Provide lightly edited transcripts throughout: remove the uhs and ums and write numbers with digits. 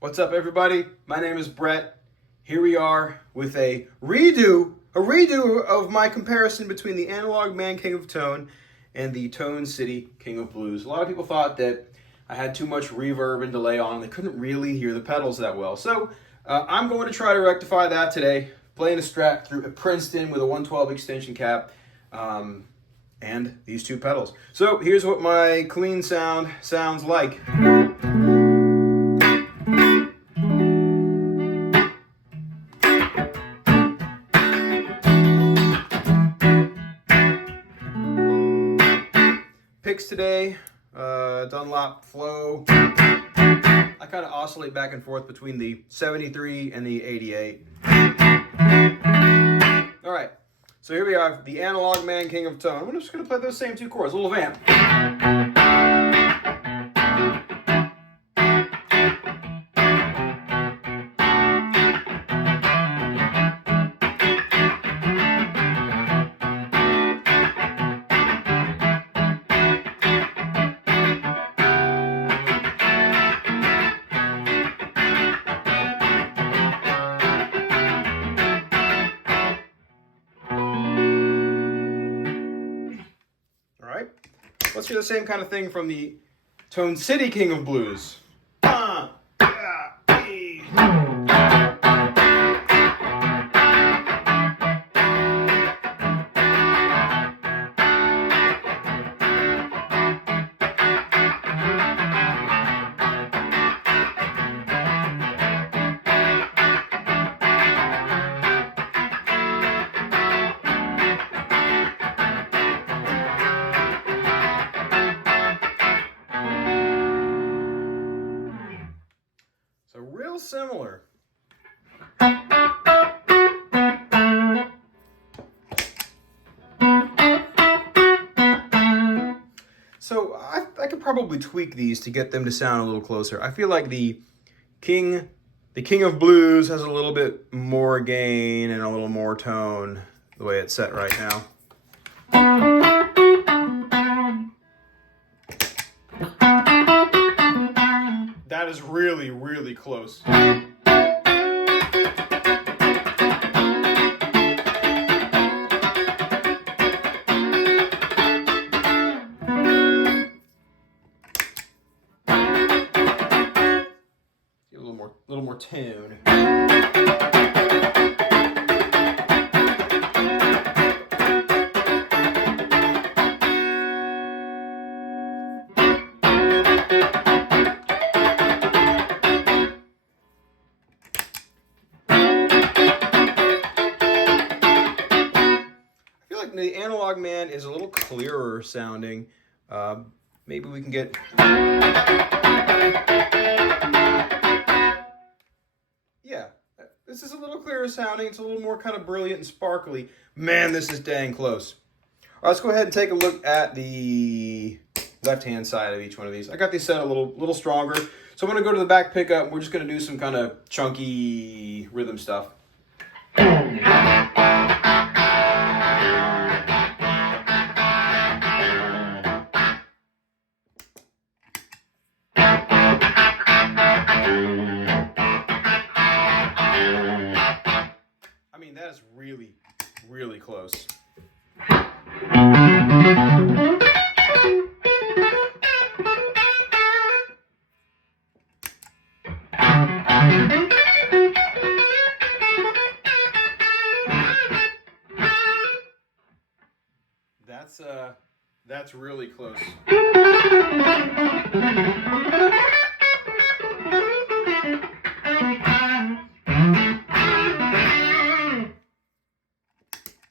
What's up, everybody? My name is Brett. Here we are with a redo of my comparison between the Analogman King of Tone and the Tone City King of Blues. A lot of people thought that I had too much reverb and delay on. They couldn't really hear the pedals that well. So I'm going to try to rectify that today, playing a Strat through a Princeton with a 112 extension cap and these two pedals. So here's what my clean sound sounds like. Picks today, Dunlop Flow. I kind of oscillate back and forth between the 73 and the 88. All right, so here we are, the Analogman King of Tone. I'm just going to play those same two chords, a little vamp. Let's hear the same kind of thing from the Tone City King of Blues. So real similar. So I could probably tweak these to get them to sound a little closer. I feel like the King of Blues has a little bit more gain and a little more tone the way it's set right now. That is really, really close. Get a little more tone. The Analogman is a little clearer sounding. Maybe we can get... Yeah, this is a little clearer sounding. It's a little more kind of brilliant and sparkly. Man, this is dang close. All right, let's go ahead and take a look at the left-hand side of each one of these. I got these set a little stronger. So I'm going to go to the back pickup, and we're just going to do some kind of chunky rhythm stuff. That is really, really close. That's really close.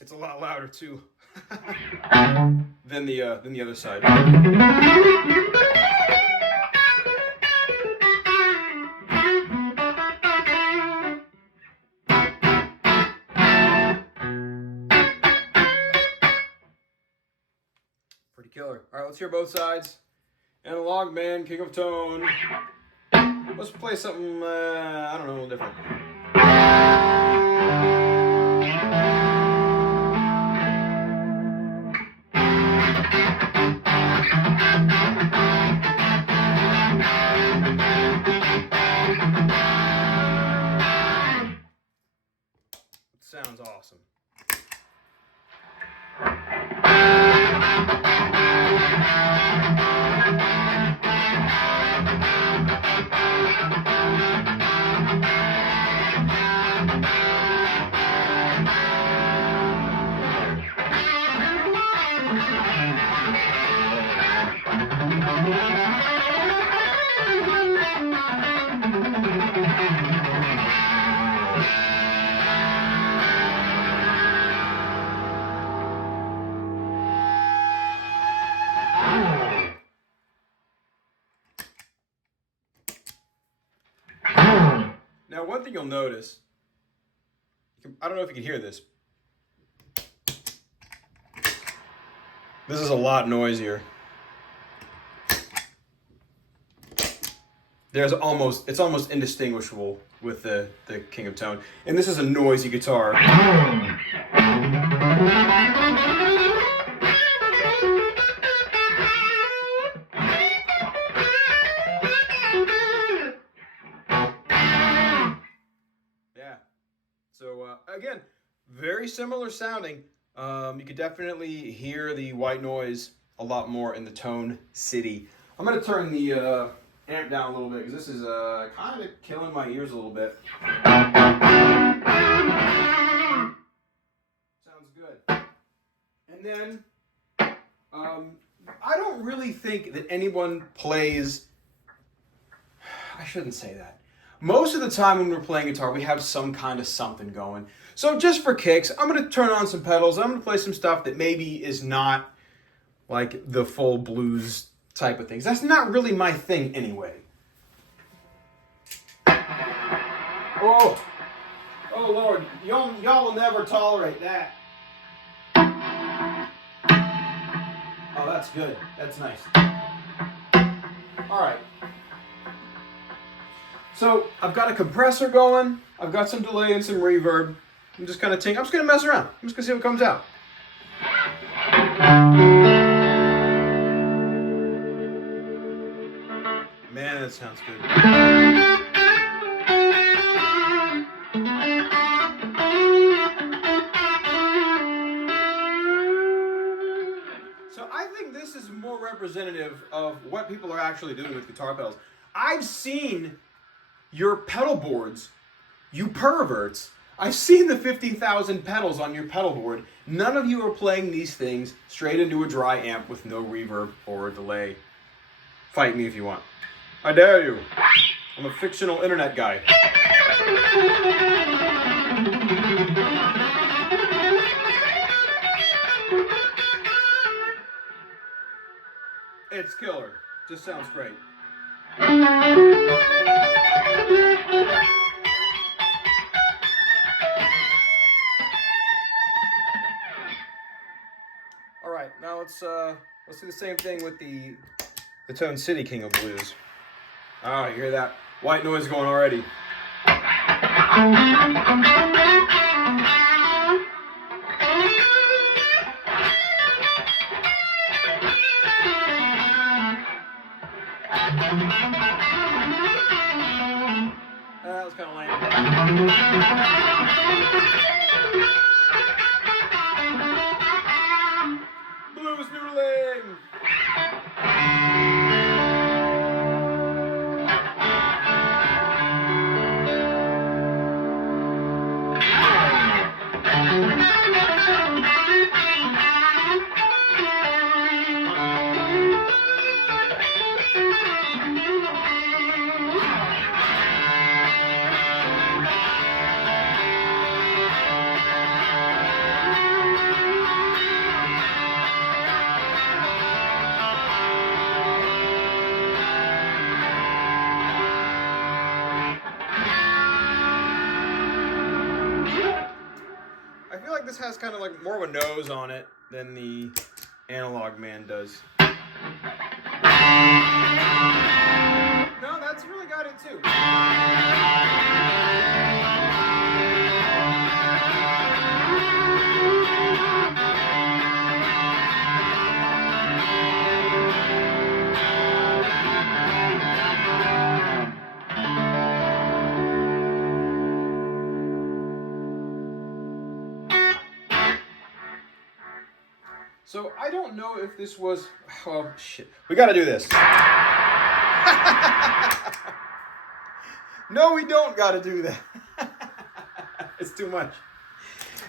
It's a lot louder too than the other side. Pretty killer. All right, let's hear both sides. Analogman, King of Tone. Let's play something I don't know, a little different. awesome. Now, one thing you'll notice, I don't know if you can hear this. This is a lot noisier. It's almost indistinguishable with the King of Tone. And this is a noisy guitar. So again, very similar sounding. You could definitely hear the white noise a lot more in the Tone City. I'm going to turn the amp down a little bit because this is kind of killing my ears a little bit. Sounds good. And then I don't really think that anyone plays... I shouldn't say that. Most of the time when we're playing guitar, we have some kind of something going. So just for kicks, I'm going to turn on some pedals. I'm going to play some stuff that maybe is not like the full blues type of things. That's not really my thing anyway. Oh Lord, y'all will never tolerate that. Oh, that's good. That's nice. All right. So I've got a compressor going. I've got some delay and some reverb. I'm just kind of I'm just gonna mess around. I'm just gonna see what comes out. Man, that sounds good. So I think this is more representative of what people are actually doing with guitar pedals. I've seen your pedal boards, you perverts. I've seen the 50,000 pedals on your pedal board. None of you are playing these things straight into a dry amp with no reverb or delay. Fight me if you want. I dare you. I'm a fictional internet guy. It's killer. Just sounds great. All right, now let's do the same thing with the Tone City King of Blues. Ah, you hear that white noise going already. That was kind of lame. Blues noodling. I feel like this has kind of like more of a nose on it than the Analogman does. No, that's really got it too. So I don't know if this was, oh shit, we gotta do this. No, we don't gotta do that. It's too much.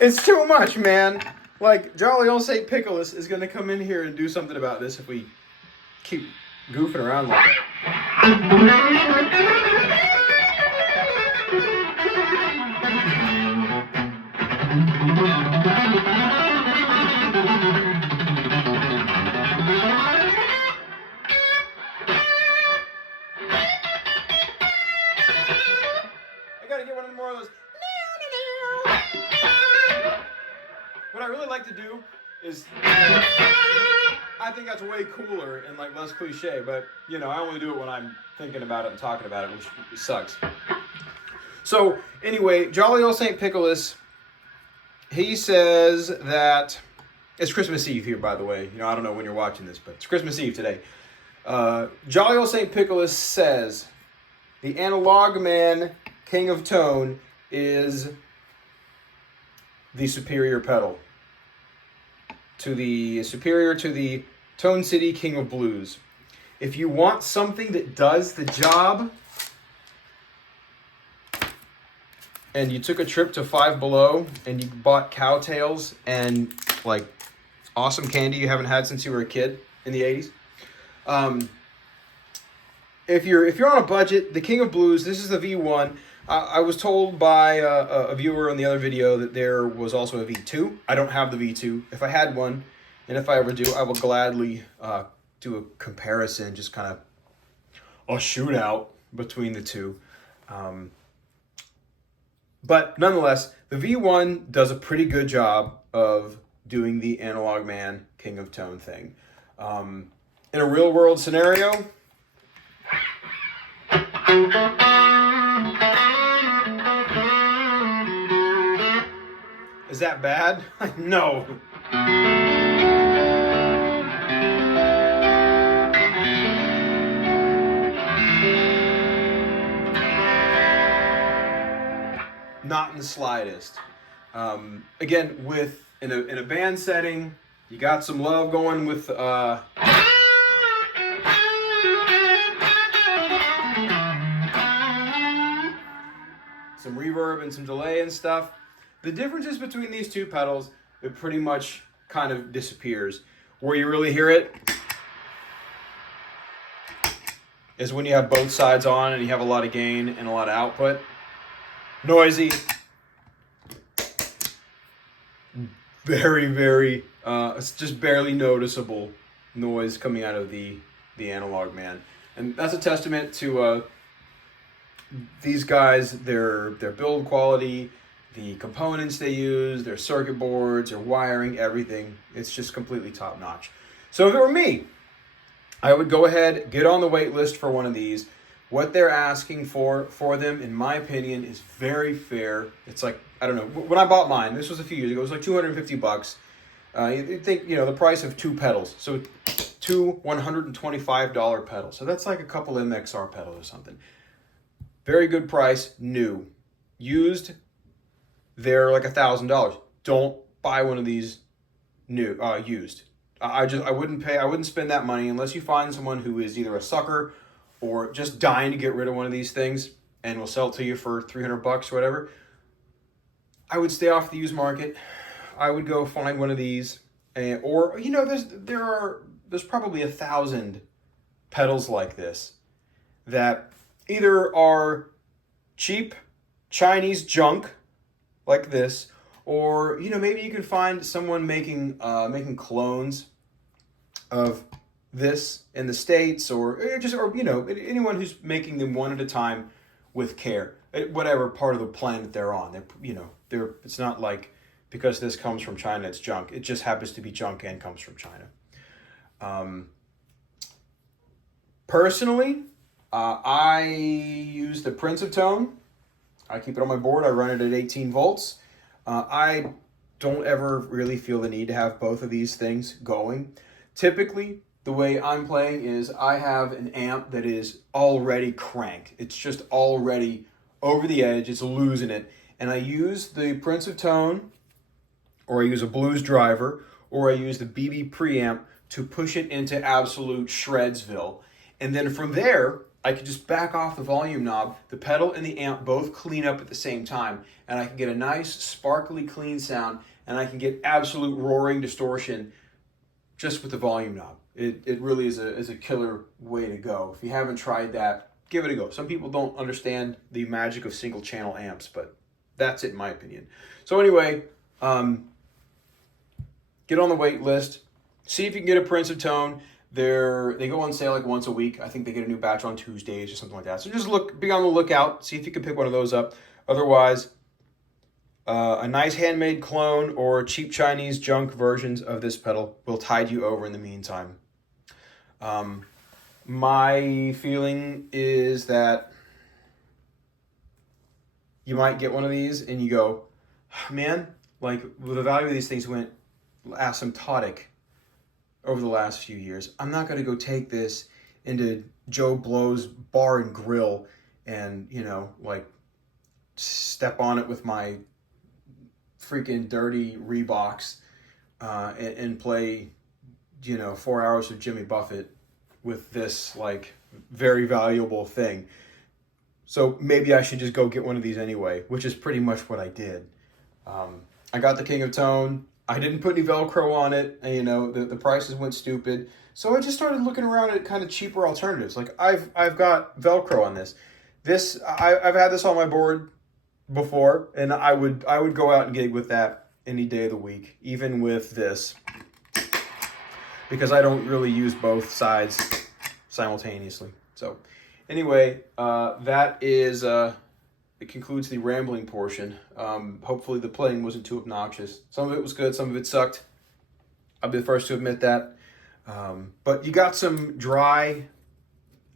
It's too much, man. Like, jolly old St. Pickles is gonna come in here and do something about this if we keep goofing around like that. I gotta get one more of those. What I really like to do is, I think that's way cooler and like less cliche, but you know, I only do it when I'm thinking about it and talking about it, which sucks. So anyway, jolly old St. Pickles, he says that it's Christmas Eve here, by the way. You know, I don't know when you're watching this, but it's Christmas Eve today. Jolly old St. Pickles says the Analogman King of Tone is the superior pedal to the Tone City King of Blooz. If you want something that does the job, and you took a trip to Five Below and you bought cowtails and like awesome candy you haven't had since you were a kid in the 80s. If you're on a budget, the King of Blooz, this is the V1. I was told by a viewer on the other video that there was also a V2. I don't have the V2. If I had one, and if I ever do, I will gladly do a comparison, just kind of a shootout between the two. But nonetheless, the V1 does a pretty good job of doing the Analogman King of Tone thing. In a real world scenario, is that bad? No. Not in the slightest. Again, in a band setting, you got some love going with some reverb and some delay and stuff. The differences between these two pedals, it pretty much kind of disappears. Where you really hear it is when you have both sides on and you have a lot of gain and a lot of output. Noisy. Very, very, it's just barely noticeable noise coming out of the Analogman. And that's a testament to these guys, their build quality, the components they use, their circuit boards, their wiring, everything. It's just completely top notch. So if it were me, I would go ahead, get on the wait list for one of these. What they're asking for them, in my opinion, is very fair. It's like, I don't know, when I bought mine, this was a few years ago, it was like $250. You think, you know, the price of two pedals. So two $125 pedals. So that's like a couple MXR pedals or something. Very good price, new. Used, they're like $1,000. Don't buy one of these new, used. I wouldn't spend that money unless you find someone who is either a sucker or just dying to get rid of one of these things and will sell it to you for $300 or whatever. I would stay off the used market. I would go find one of these, or you know, there's probably 1,000 pedals like this that either are cheap Chinese junk like this, or you know, maybe you can find someone making clones of this in the States, or you know, anyone who's making them one at a time with care, whatever part of the planet they're on. It's not like because this comes from China it's junk. It just happens to be junk and comes from China. Personally, I use the Princeton. I keep it on my board. I run it at 18 volts. I don't ever really feel the need to have both of these things going. Typically, the way I'm playing is I have an amp that is already cranked. It's just already over the edge. It's losing it. And I use the Princeton, or I use a Blooz driver, or I use the BB preamp to push it into absolute Shredsville. And then from there, I can just back off the volume knob, the pedal and the amp both clean up at the same time, and I can get a nice, sparkly, clean sound, and I can get absolute roaring distortion just with the volume knob. It really is a killer way to go. If you haven't tried that, give it a go. Some people don't understand the magic of single channel amps, but that's it in my opinion. So anyway, get on the wait list. See if you can get a Princeton. They go on sale like once a week. I think they get a new batch on Tuesdays or something like that. So just be on the lookout. See if you can pick one of those up. Otherwise, a nice handmade clone or cheap Chinese junk versions of this pedal will tide you over in the meantime. My feeling is that you might get one of these and you go, man, like the value of these things went asymptotic over the last few years. I'm not going to go take this into Joe Blow's bar and grill and, you know, like step on it with my freaking dirty Reeboks and play, you know, 4 hours of Jimmy Buffett with this like very valuable thing. So maybe I should just go get one of these anyway, which is pretty much what I did. I got the King of Tone. I didn't put any Velcro on it, and, you know, the prices went stupid. So I just started looking around at kind of cheaper alternatives. Like I've got Velcro on this. I've had this on my board before, and I would go out and gig with that any day of the week, even with this, because I don't really use both sides simultaneously. So anyway, that is it concludes the rambling portion. Hopefully the playing wasn't too obnoxious. Some of it was good, some of it sucked. I'll be the first to admit that. But you got some dry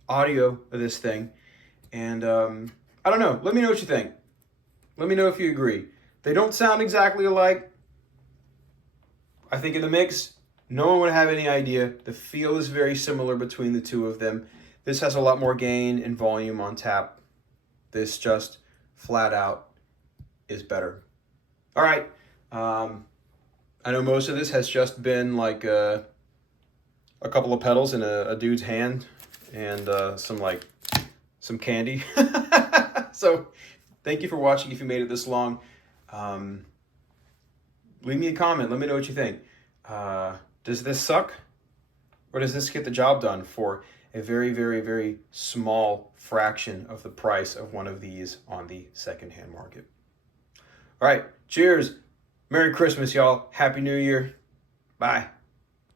audio of this thing. And I don't know. Let me know what you think. Let me know if you agree. They don't sound exactly alike. I think in the mix, no one would have any idea. The feel is very similar between the two of them. This has a lot more gain and volume on tap. This just flat out is better. All right. I know most of this has just been like a couple of pedals in a dude's hand and some candy. So thank you for watching if you made it this long. Leave me a comment. Let me know what you think. Does this suck? Or does this get the job done for a very, very, very small fraction of the price of one of these on the secondhand market? All right. Cheers. Merry Christmas, y'all. Happy New Year. Bye.